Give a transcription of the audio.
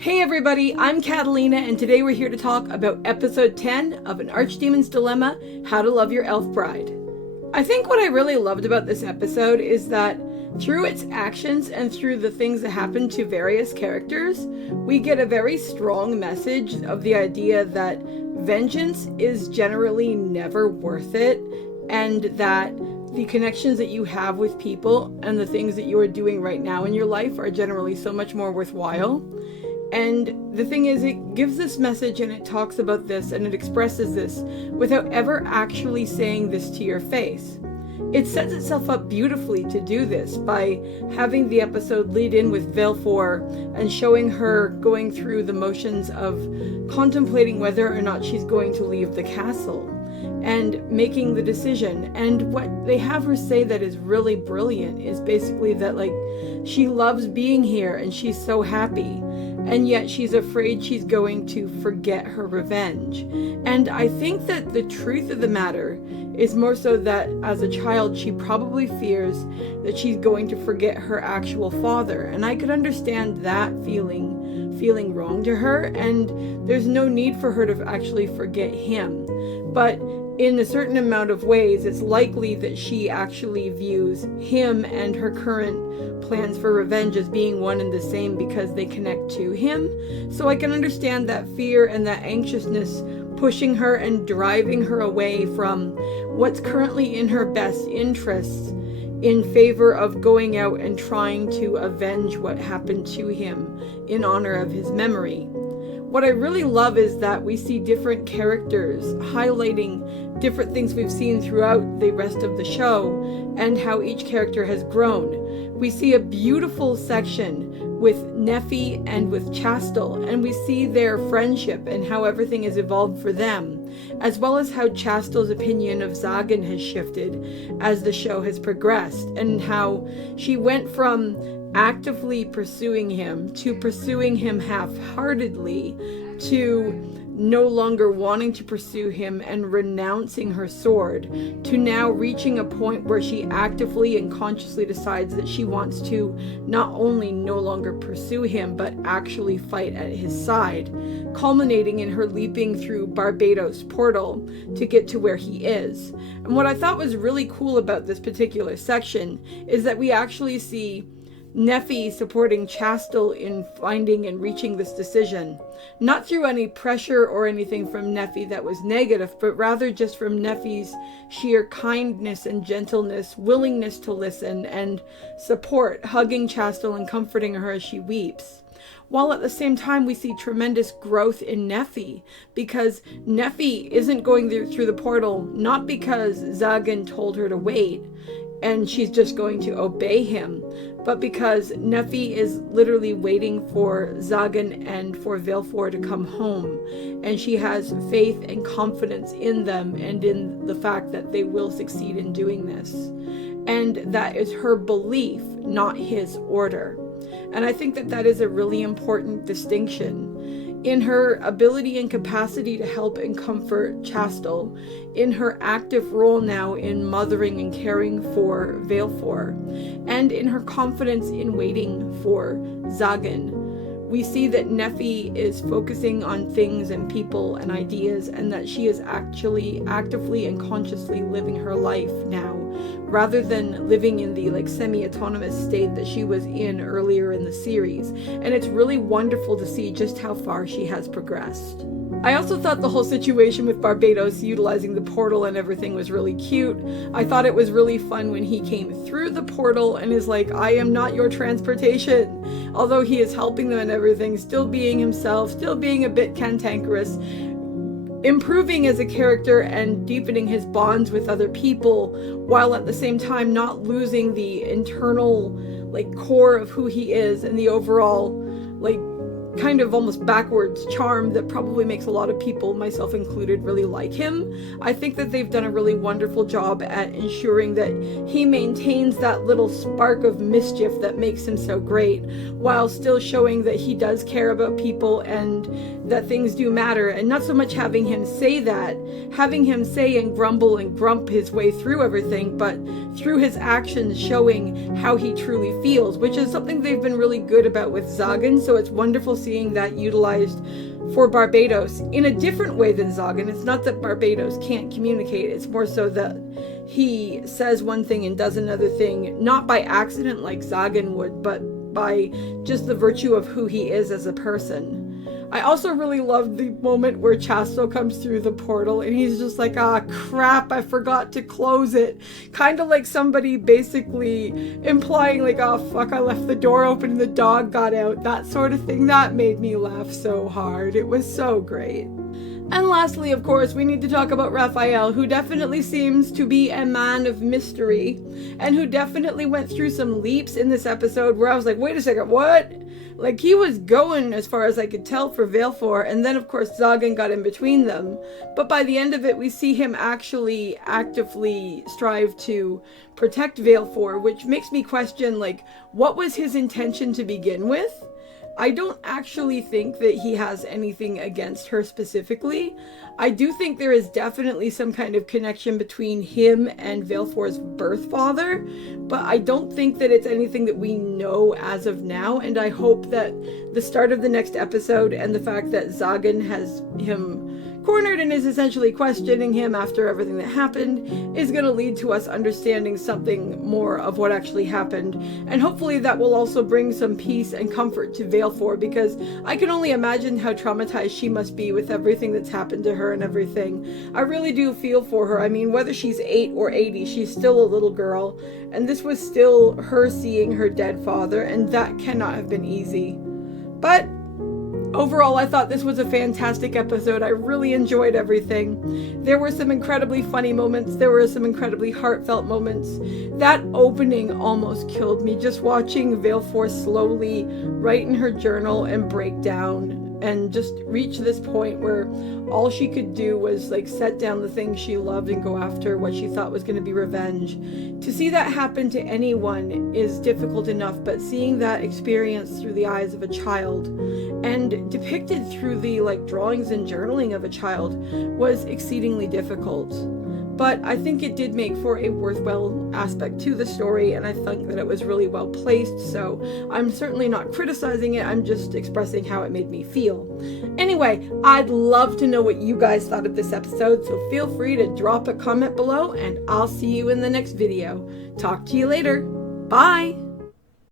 Hey everybody, I'm Katallina, and today we're here to talk about episode 10 of An Archdemon's Dilemma, How to Love Your Elf Bride. I think what I really loved about this episode is that through its actions and through the things that happen to various characters, we get a very strong message of the idea that vengeance is generally never worth it, and that the connections that you have with people and the things that you are doing right now in your life are generally so much more worthwhile. And the thing is, it gives this message and it talks about this and it expresses this without ever actually saying this to your face. It sets itself up beautifully to do this by having the episode lead in with Valefor and showing her going through the motions of contemplating whether or not she's going to leave the castle and making the decision. And what they have her say that is really brilliant is basically that, like, she loves being here and she's so happy, and yet she's afraid she's going to forget her revenge. And I think that the truth of the matter is more so that as a child she probably fears that she's going to forget her actual father, and I could understand that feeling wrong to her, and there's no need for her to actually forget him. But in a certain amount of ways, it's likely that she actually views him and her current plans for revenge as being one and the same because they connect to him. So I can understand that fear and that anxiousness pushing her and driving her away from what's currently in her best interests in favor of going out and trying to avenge what happened to him in honor of his memory. What I really love is that we see different characters highlighting different things we've seen throughout the rest of the show and how each character has grown. We see a beautiful section with Neffy and with Chastille, and we see their friendship and how everything has evolved for them, as well as how Chastille's opinion of Zagan has shifted as the show has progressed, and how she went from actively pursuing him to pursuing him half-heartedly to no longer wanting to pursue him and renouncing her sword, to now reaching a point where she actively and consciously decides that she wants to not only no longer pursue him but actually fight at his side, culminating in her leaping through Barbados' portal to get to where he is. And what I thought was really cool about this particular section is that we actually see Neffy supporting Chastille in finding and reaching this decision, not through any pressure or anything from Neffy that was negative, but rather just from Neffy's sheer kindness and gentleness, willingness to listen and support, hugging Chastille and comforting her as she weeps. While at the same time we see tremendous growth in Neffy, because Neffy isn't going through the portal not because Zagan told her to wait and she's just going to obey him, but because Neffy is literally waiting for Zagan and for Valefor to come home, and she has faith and confidence in them and in the fact that they will succeed in doing this. And that is her belief, not his order. And I think that that is a really important distinction. In her ability and capacity to help and comfort Chastille, in her active role now in mothering and caring for Valefor, and in her confidence in waiting for Zagan, we see that Neffy is focusing on things and people and ideas, and that she is actually actively and consciously living her life now, rather than living in the semi-autonomous state that she was in earlier in the series. And it's really wonderful to see just how far she has progressed. I also thought the whole situation with Barbados utilizing the portal and everything was really cute. I thought it was really fun when he came through the portal and is like, I am not your transportation. Although he is helping them and everything, still being himself, still being a bit cantankerous, improving as a character and deepening his bonds with other people, while at the same time not losing the internal core of who he is and the overall kind of almost backwards charm that probably makes a lot of people, myself included, really like him. I think that they've done a really wonderful job at ensuring that he maintains that little spark of mischief that makes him so great, while still showing that he does care about people and that things do matter, and not so much having him say that, having him say and grumble and grump his way through everything, but through his actions showing how he truly feels, which is something they've been really good about with Zagan. So it's wonderful seeing that utilized for Barbados in a different way than Zagan. It's not that Barbados can't communicate, it's more so that he says one thing and does another thing, not by accident like Zagan would, but by just the virtue of who he is as a person. I also really loved the moment where Chastille comes through the portal and he's just like, ah, crap, I forgot to close it. Kind of like somebody basically implying like, oh, fuck, I left the door open and the dog got out. That sort of thing. That made me laugh so hard. It was so great. And lastly, of course, we need to talk about Raphael, who definitely seems to be a man of mystery and who definitely went through some leaps in this episode where I was like, wait a second, what? Like, he was going as far as I could tell for Valefor, and then of course Zagan got in between them. But by the end of it, we see him actually actively strive to protect Valefor, which makes me question, like, what was his intention to begin with? I don't actually think that he has anything against her specifically. I do think there is definitely some kind of connection between him and Valefor's birth father, but I don't think that it's anything that we know as of now, and I hope that the start of the next episode and the fact that Zagan has him cornered and is essentially questioning him after everything that happened is going to lead to us understanding something more of what actually happened, and hopefully that will also bring some peace and comfort to Valefor, because I can only imagine how traumatized she must be with everything that's happened to her and everything. I really do feel for her. I mean, whether she's 8 or 80, she's still a little girl, and this was still her seeing her dead father, and that cannot have been easy. But overall, I thought this was a fantastic episode. I really enjoyed everything. There were some incredibly funny moments. There were some incredibly heartfelt moments. That opening almost killed me. Just watching Valefor slowly write in her journal and break down and just reach this point where all she could do was like set down the things she loved and go after what she thought was going to be revenge. To see that happen to anyone is difficult enough, but seeing that experience through the eyes of a child and depicted through the like drawings and journaling of a child was exceedingly difficult. But I think it did make for a worthwhile aspect to the story, and I think that it was really well placed, so I'm certainly not criticizing it, I'm just expressing how it made me feel. Anyway, I'd love to know what you guys thought of this episode, so feel free to drop a comment below, and I'll see you in the next video. Talk to you later. Bye!